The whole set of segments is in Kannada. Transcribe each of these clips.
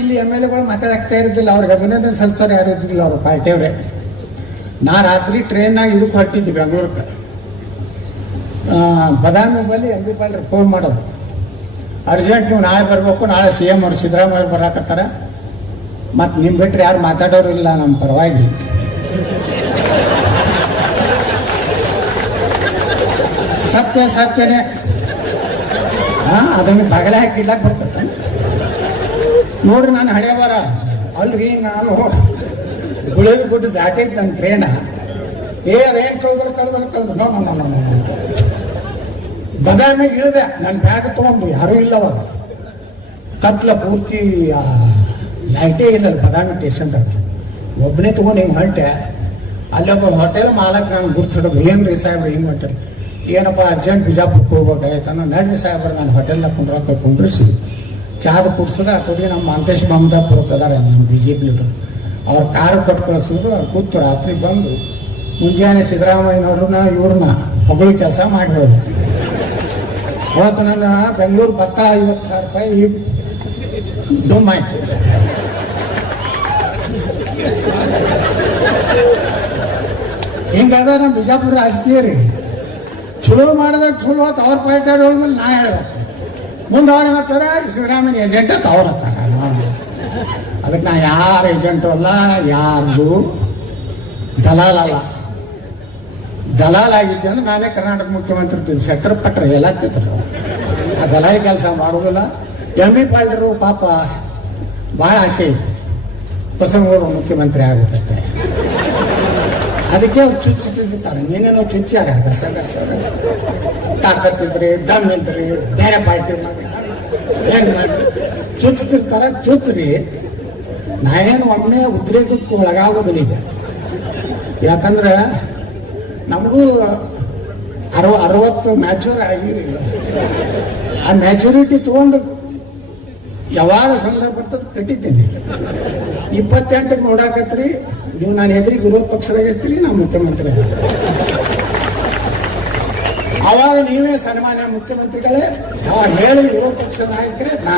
ಇಲ್ಲಿ MLA ಮಾತಾಡಕ್ತಾ ಇರೋದಿಲ್ಲ, ಅವ್ರಿಗೆ ಅಭಿನಂದನೆ ಸಲ್ಲಿಸೋರು ಯಾರು ಇದ್ದಿಲ್ಲ, ಅವರು ಪಾರ್ಟಿಯವ್ರೆ. ನಾ ರಾತ್ರಿ ಟ್ರೈನ್ನಾಗ ಇದಕ್ಕೆ ಹೊಟ್ಟಿದ್ದೆ ಬೆಂಗಳೂರಿಗೆ. ಬದಾಮಿ ಬಲ್ಲಿ MB ಪಾಲ್ರಿ ಫೋನ್ ಮಾಡೋದು, ಅರ್ಜೆಂಟ್ ನೀವು ನಾಳೆ ಬರಬೇಕು, ನಾಳೆ CM ಅವ್ರು ಸಿದ್ದರಾಮಯ್ಯ ಬರಾಕತ್ತಾರ, ಮತ್ತು ನಿಮ್ಮ ಬಿಟ್ಟರೆ ಯಾರು ಮಾತಾಡೋರು ಇಲ್ಲ ನಮ್ಮ ಪರವಾಗಿ. ಸತ್ಯನೇ ಅದನ್ನು ಬಗಲೆ ಹಾಕಿ ಇಲ್ಲಕ್ಕೆ ಬರ್ತದೆ ನೋಡ್ರಿ. ನಾನು ಹಣೆ ಬರ ಅಲ್ರಿ, ನಾನು ಗುಳಿದು ಗುಡ್ಡು ದಾಟಿದ್ದು ನನ್ನ ಟ್ರೇನ ಏನ್ ಕಳೆದ್ರು ನೋ ಬದಾಮಿಗೆ ಇಳಿದೆ. ನನ್ನ ಬ್ಯಾಗ್ ತೊಗೊಂಡು ಯಾರೂ ಇಲ್ಲವಾಗ, ಕತ್ಲ ಪೂರ್ತಿ ಲೈಟೇ ಇಲ್ಲ ಬದಾಮಿ ಸ್ಟೇಷನ್. ಒಬ್ಬನೇ ತೊಗೊಂಡು ಹಿಂಗೆ ಹೊಂಟೆ. ಅಲ್ಲೊಬ್ಬ ಹೋಟೆಲ್ ಮಾಲಕ್ ನಾನು ಗುರ್ತು ಹಿಡಿದು, ಏನ್ರಿ ಸಾಹೇಬ್ರ ಹಿಂಗೆ ಹೊಂಟೆ, ಏನಪ್ಪ ಅರ್ಜೆಂಟ್ ಬಿಜಾಪುರಕ್ಕೆ ಹೋಗ್ಬೇಕಾಯ್ತಾನ, ನಡ್ರಿ ಸಾಹೇಬ್ರ ನಾನು ಹೋಟೆಲ್ನಾಗ ಕುಂಡ್ರಿಸಿ ಚಾದ ಕುಡ್ಸದ ಹಾಕೋದಿ. ನಮ್ಮ ಮಂತೇಶ್ ಮಮತಾಪುರಕ್ಕೆ ಅದಾರ ನಮ್ಮ BJP ಲೀಡರ್, ಅವ್ರ ಕಾರು ಕೊಟ್ಟು ಕಳಿಸಿದ್ರು. ಅವ್ರು ಕೂತು ರಾತ್ರಿ ಬಂದು ಮುಂಜಾನೆ ಸಿದ್ದರಾಮಯ್ಯನವ್ರನ್ನ ಇವ್ರನ್ನ ಹೊಗಳು ಕೆಲಸ ಮಾಡಿರೋದು. ಅವತ್ತು ನನ್ನ ಬೆಂಗಳೂರು ಭತ್ತ 50,000 ರೂಪಾಯಿ ಡುಮ್ ಆಯ್ತು. ಹಿಂಗದ ನಮ್ಮ ಬಿಜಾಪುರ ರಾಜಕೀಯ ರೀ. ಚಲೋ ಮಾಡಿದಾಗ ಚಲೋ ಆತ, ಅವ್ರ ಪಾರ್ಟಿ ಹೇಳಿದ್ಮೇಲೆ ನಾ ಹೇಳ್ಬೇಕು. ಮುಂದೆ ಅವ್ರು ಹೇಳ್ತಾರ ಸಿದ್ದರಾಮಯ್ಯ ಏಜೆಂಟ್ ಅಂತ ಅವ್ರು ಹತ್ತಾರ. ಅದಕ್ಕೆ ನಾ ಯಾರ ಏಜೆಂಟು ಅಲ್ಲ, ಯಾರ್ದು ದಲಾಲ್ ಅಲ್ಲ. ದಲಾಲ್ ಆಗಿದ್ದೆ ಅಂದ್ರೆ ನಾನೇ ಕರ್ನಾಟಕ ಮುಖ್ಯಮಂತ್ರಿ ಸೆಕ್ಟರ್ ಪಟ್ರ ಎಲ್ಲ ಆಗ್ತಿದ್ರು. ಆ ದಲಾಲಿ ಕೆಲಸ ಮಾಡೋದಿಲ್ಲ. MB ಪಾಲ್ರು ಪಾಪ ಭಾಳ ಆಸೆ ಇತ್ತು, ಬಸವನಗೌಡರು ಮುಖ್ಯಮಂತ್ರಿ ಆಗುತ್ತೆ. ಅದಕ್ಕೆ ಅವ್ರು ಚುಚ್ಚುತ್ತಿರ್ತಾರೆ. ನೀನೇನೋ ಚುಚ್ಚಾರ ಗಸ ತಾಕತ್ತಿದ್ರಿ, ದಮ್ ಇದ್ರಿ, ಬೇರೆ ಪಾರ್ಟಿ ಮಾಡಿ ಹೆಂಗ್ ಮಾಡಿ ಚುಚ್ಚುತ್ತಿರ್ತಾರ. ಚುಚ್ಚ್ರಿ, ನಾ ಏನು ಒಮ್ಮೆ ಉದ್ರೇಕಕ್ಕೆ ಒಳಗಾಗೋದಿಲ್ಲ ಈಗ. ಯಾಕಂದ್ರೆ ನಮಗೂ 60 ಮ್ಯಾಚೂರ್ ಆಗಿರಲಿಲ್ಲ. ಆ ಮ್ಯಾಚುರಿಟಿ ತಗೊಂಡು ಯಾವಾಗ ಸಂದರ್ಭ ಬರ್ತದೆ ಕಟ್ಟಿದ್ದೇನೆ. 28ಕ್ಕೆ ನೋಡಾಕತ್ರಿ ನೀವು, ನಾನು ಎದುರಿಗೆ ವಿರೋಧ ಪಕ್ಷದಾಗ ಇರ್ತೀರಿ, ನಾವು ಮುಖ್ಯಮಂತ್ರಿ. ಅವಾಗ ನೀವೇ ಸನ್ಮಾನ್ಯ ಮುಖ್ಯಮಂತ್ರಿಗಳೇ, ಅವಾಗ ಹೇಳಿ ವಿರೋಧ ಪಕ್ಷದ ನಾಯಕರೇ ನಾ.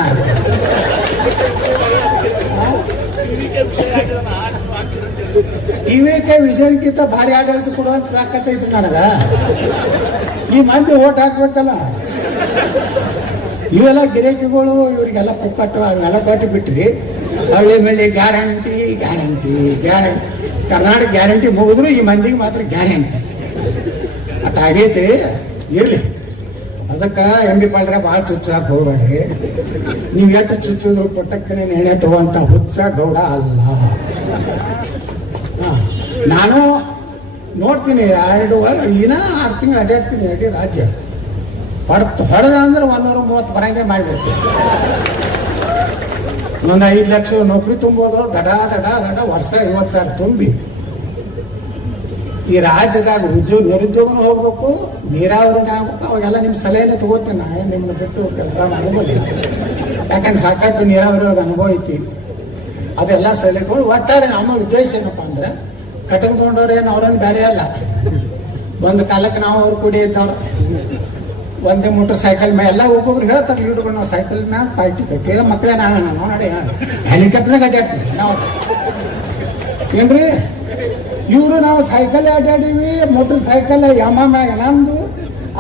TVK ವಿಜಯಕ್ಕಿಂತ ಭಾರಿ ಆಡಳಿತ ಕೊಡುವಂತ ತಾಕತ್ತೈತಿ ನನಗ. ಈ ಮಂದಿ ಓಟ್ ಹಾಕ್ಬೇಕಲ್ಲ. ಇವೆಲ್ಲ ಗಿರಾಕಿಗಳು ಇವರಿಗೆಲ್ಲ ಪುಕ್ಕಟ್ಟು ಅವೆಲ್ಲ ಕೊಟ್ಟು ಬಿಟ್ರಿ. ಹಳ್ಳಿ ಮೇಲೆ ಗ್ಯಾರಂಟಿ ಕರ್ನಾಟಕ ಗ್ಯಾರಂಟಿ ಮುಗಿದ್ರು ಈ ಮಂದಿಗೆ ಮಾತ್ರ ಗ್ಯಾರಂಟಿ ಅಟ್ ಆಗೈತಿ. ಇರ್ಲಿ, ಅದಕ್ಕೆ MB ಪಾಲ್ರೆ ಭಾಳ ಚುಚ್ಚಾಕ್ ಹೋಗ್ಬೇಡ್ರಿ. ನೀವು ಎಷ್ಟು ಚುಚ್ಚಿದ್ರು ಪುಟ್ಟಕ್ಕನೆ ಎಣ್ಣೆ ತಗೋಂತ ಹುಚ್ಚ ಗೌಡ ಅಲ್ಲ. ನಾನು ನೋಡ್ತೀನಿ 2 ವಾರ 6 ತಿಂಗಳು ಅಡ್ಡಾಡ್ತೀನಿ ಅಡ್ಡಿ ರಾಜ್ಯ. ಹೊಡೆದ ಅಂದ್ರೆ 130 ಬರಂಗೆ ಮಾಡಿಬಿಡ್ತೀನಿ. ಒಂದು 5 ಲಕ್ಷ ನೌಕರಿ ತುಂಬೋದು, ದಡ ವರ್ಷ 50,000 ತುಂಬಿ ಈ ರಾಜ್ಯದಾಗ ನಿರುದ್ಯೋಗನೂ ಹೋಗ್ಬೇಕು, ನೀರಾವರಿನೇ ಆಗ್ಬೇಕು. ಅವಾಗೆಲ್ಲ ನಿಮ್ಮ ಸಲಹೆನೇ ತಗೋತೀನಿ. ನಾ ನಿಮ್ಮನ್ನ ಬಿಟ್ಟು ಕೆಲಸ ಮಾಡ್ಬೋದಿಲ್ಲ. ಯಾಕಂದ್ರೆ ಸಾಕಷ್ಟು ನೀರಾವರಿ ಅನುಭವ ಐತಿ. ಅದೆಲ್ಲ ಸಲಹೆ ತಗೊಂಡು ಒಟ್ಟಾರೆ ನಮ್ಮ ಉದ್ದೇಶ ಏನಪ್ಪ ಅಂದ್ರೆ, ಕಟ್ಕೊಂಡವ್ರೇನು ಅವ್ರೇನು ಬೇರೆ ಅಲ್ಲ. ಒಂದು ಕಾಲಕ್ಕೆ ನಾವು ಅವ್ರು ಕೂಡಿ ಇದ್ದವ್ರು. ಒಂದೇ ಮೋಟರ್ ಸೈಕಲ್ ಮೇಲೆ ಎಲ್ಲ ಒಬ್ಬೊಬ್ರು ಹೇಳ್ತಾರೆ, ಲೀಡ್ಗಳು ನಾವು ಸೈಕಲ್ ಮ್ಯಾಗ ಪಾರ್ಟಿ ಕಟ್ಟಿ ಮಕ್ಕಳೇ ನಾವು ನೋಡಿ ಹೆಲಿಕಾಪ್ಟರ್ನಾಗ ಅಡ್ಡಾಡ್ತೀವಿ ನಾವು. ಏನ್ರಿ ಇವರು ನಾವು ಸೈಕಲ್ ಅಡ್ಡಾಡೀವಿ. ಮೋಟರ್ ಸೈಕಲ್ ಮ್ಯಾಗ ನಮ್ದು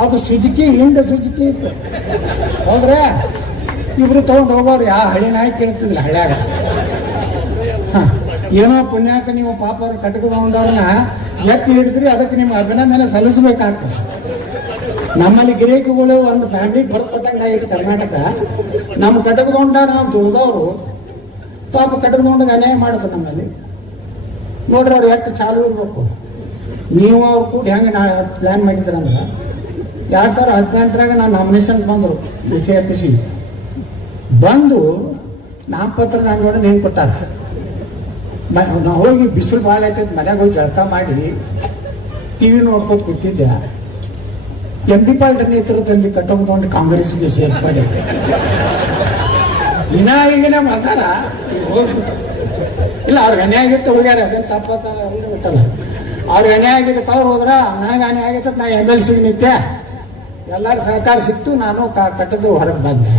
ಅದು ಸುಜುಕಿ ಇತ್ತು. ಹೌದ್ರಾ? ಇಬ್ರು ತಗೊಂಡು ಹೋಗೋರು ಯಾವ ಹಳಿ ನಾಯಿ ಕೇಳ್ತಿದ್ದಿಲ್ಲ ಹಳ್ಯಾಗ. ಏನೋ ಪುಣ್ಯಾಕ ನೀವು ಪಾಪ ಅವ್ರು ಕಟ್ಕೊಂಡವ್ರನ್ನ ಎತ್ತಿ ಹಿಡಿದ್ರಿ, ಅದಕ್ಕೆ ನಿಮ್ಮ ಅಭಿನಂದನೆ ಸಲ್ಲಿಸಬೇಕಾಗ್ತದೆ. ನಮ್ಮಲ್ಲಿ ಗಿರಾಕಿಗಳು ಒಂದು ಫ್ಯಾಮಿಲಿಗೆ ಹೊರಕೊಟ್ಟಂಗೆ ಆಗಿತ್ತು ಕರ್ನಾಟಕ. ನಮ್ಮ ಕಟ್ಟಕೊಂಡ ನಾವು ದುಡ್ದವರು ಪಾಪ ಕಟ್ಟಕೊಂಡಾಗ ಅನ್ಯಾಯ ಮಾಡಿದ್ರು ನಮ್ಮಲ್ಲಿ. ನೋಡ್ರಿ ಅವ್ರು ಎಷ್ಟು ಚಾಲು ಇರ್ಬೇಕು. ನೀವು ಅವ್ರು ಕೂಡ ಹೆಂಗೆ ನಾ ಪ್ಲ್ಯಾನ್ ಮಾಡಿದ್ರಂದ್ರೆ 2018ರಾಗ ನಾನು ನಾಮಿನೇಷನ್ ಬಂದರು BJP ಬಂದು ನಾಮಪತ್ರ ನಾನು ನೋಡಿ ನೇಮ್ ಕೊಟ್ಟಾರ. ನಾವು ಹೋಗಿ ಬಿಸಿಲು ಭಾಳ ಐತೈತೆ ಮನ್ಯಾಗ ಹೋಗಿ ಜಳಕ ಮಾಡಿ TV ನೋಡ್ಕೊತ ಕೂತಿದ್ದೆ. MB ಪಾಲ್ರ ನೇತೃತ್ವದಲ್ಲಿ ಕಟ್ಟೊಂಡು ಕಾಂಗ್ರೆಸ್ಗೆ ಸೇರ್ಪಡೈತೆ. ಈಗಿನ ಮಾತಾರ ಇಲ್ಲ, ಅವ್ರಿಗೆ ಅನ್ಯಾಯ ಆಗಿತ್ತು ಹೋಗ್ಯಾರ, ಅದೇನು ತಪ್ಪಲ್ಲ ಬಿಟ್ಟಲ್ಲ. ಅವ್ರಿಗೆ ಅನ್ಯಾಯ ಆಗಿದ್ದಕ್ಕೆ ಅವ್ರು ಹೋದ್ರ, ನನಗೆ ಅನ್ಯಾಯ ಆಗಿತ್ತು, ನಾ MLC ನಿಂತೆ. ಎಲ್ಲರೂ ಸಹಕಾರ ಸಿಕ್ತು, ನಾನು ಕಟ್ಟದ್ದು ಹೊರಗೆ ಬಂದೆ.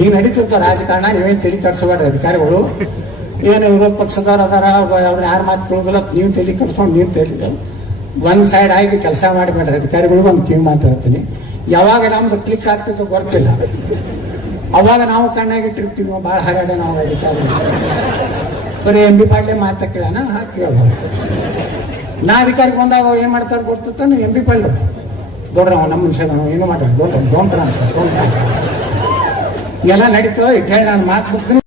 ಈಗ ನಡೀತಿರ್ತಾವ ರಾಜಕಾರಣ, ನೀವೇನು ತಲೆ ಕಟ್ಸಬೇಡ್ರಿ ಅಧಿಕಾರಿಗಳು. ಏನು ವಿರೋಧ ಪಕ್ಷದವ್ರು ಅದಾರ, ಅವ್ರು ಯಾರು ಮಾತು ಕೇಳೋದಿಲ್ಲ, ನೀವು ತಲೆ ಕಟ್ಸ್ಕೊಂಡು ನೀವು ತಲೆ ಒಂದ್ ಸೈಡ್ ಆಗಿ ಕೆಲಸ ಮಾಡಿಬೇಡ್ರಿ ಅಧಿಕಾರಿಗಳಿಗೂ ಒಂದು ಕಿವಿ ಮಾತಾಡ್ತೀನಿ. ಯಾವಾಗ ನಮ್ದು ಕ್ಲಿಕ್ ಆಗ್ತಿತ್ತು ಗೊತ್ತಿಲ್ಲ, ಅವಾಗ ನಾವು ಕಣ್ಣಾಗಿಟ್ಟಿರ್ತೀವಿ. ಭಾಳ ಹಾಗಾಡ ನಾವು ಅಧಿಕಾರಿ ಬರೀ ಎಂ ಬಿ ಪಾಳ್ಯ ಮಾತ ಕೇಳೋಣ ಹಾಕಿರೋದು. ನಾ ಅಧಿಕಾರಿಗೆ ಬಂದಾಗ ಏನ್ ಮಾಡ್ತಾರೆ ಗೊತ್ತಾನೆ, ಎಂ ಬಿ ಪಾಳ್ಯ ದೊಡ್ಡ ನಮ್ಮ ವಿಷಯ ಏನು ಮಾಡ್ರಿ, ಡೋಂಟ್ ಟ್ರಾನ್ಸ್ಫರ್ ಎಲ್ಲ ನಡೀತೋ ಇಟ್ಟು ಹೇಳಿ ನಾನು ಮಾತು ಬಿಡ್ತೀನಿ.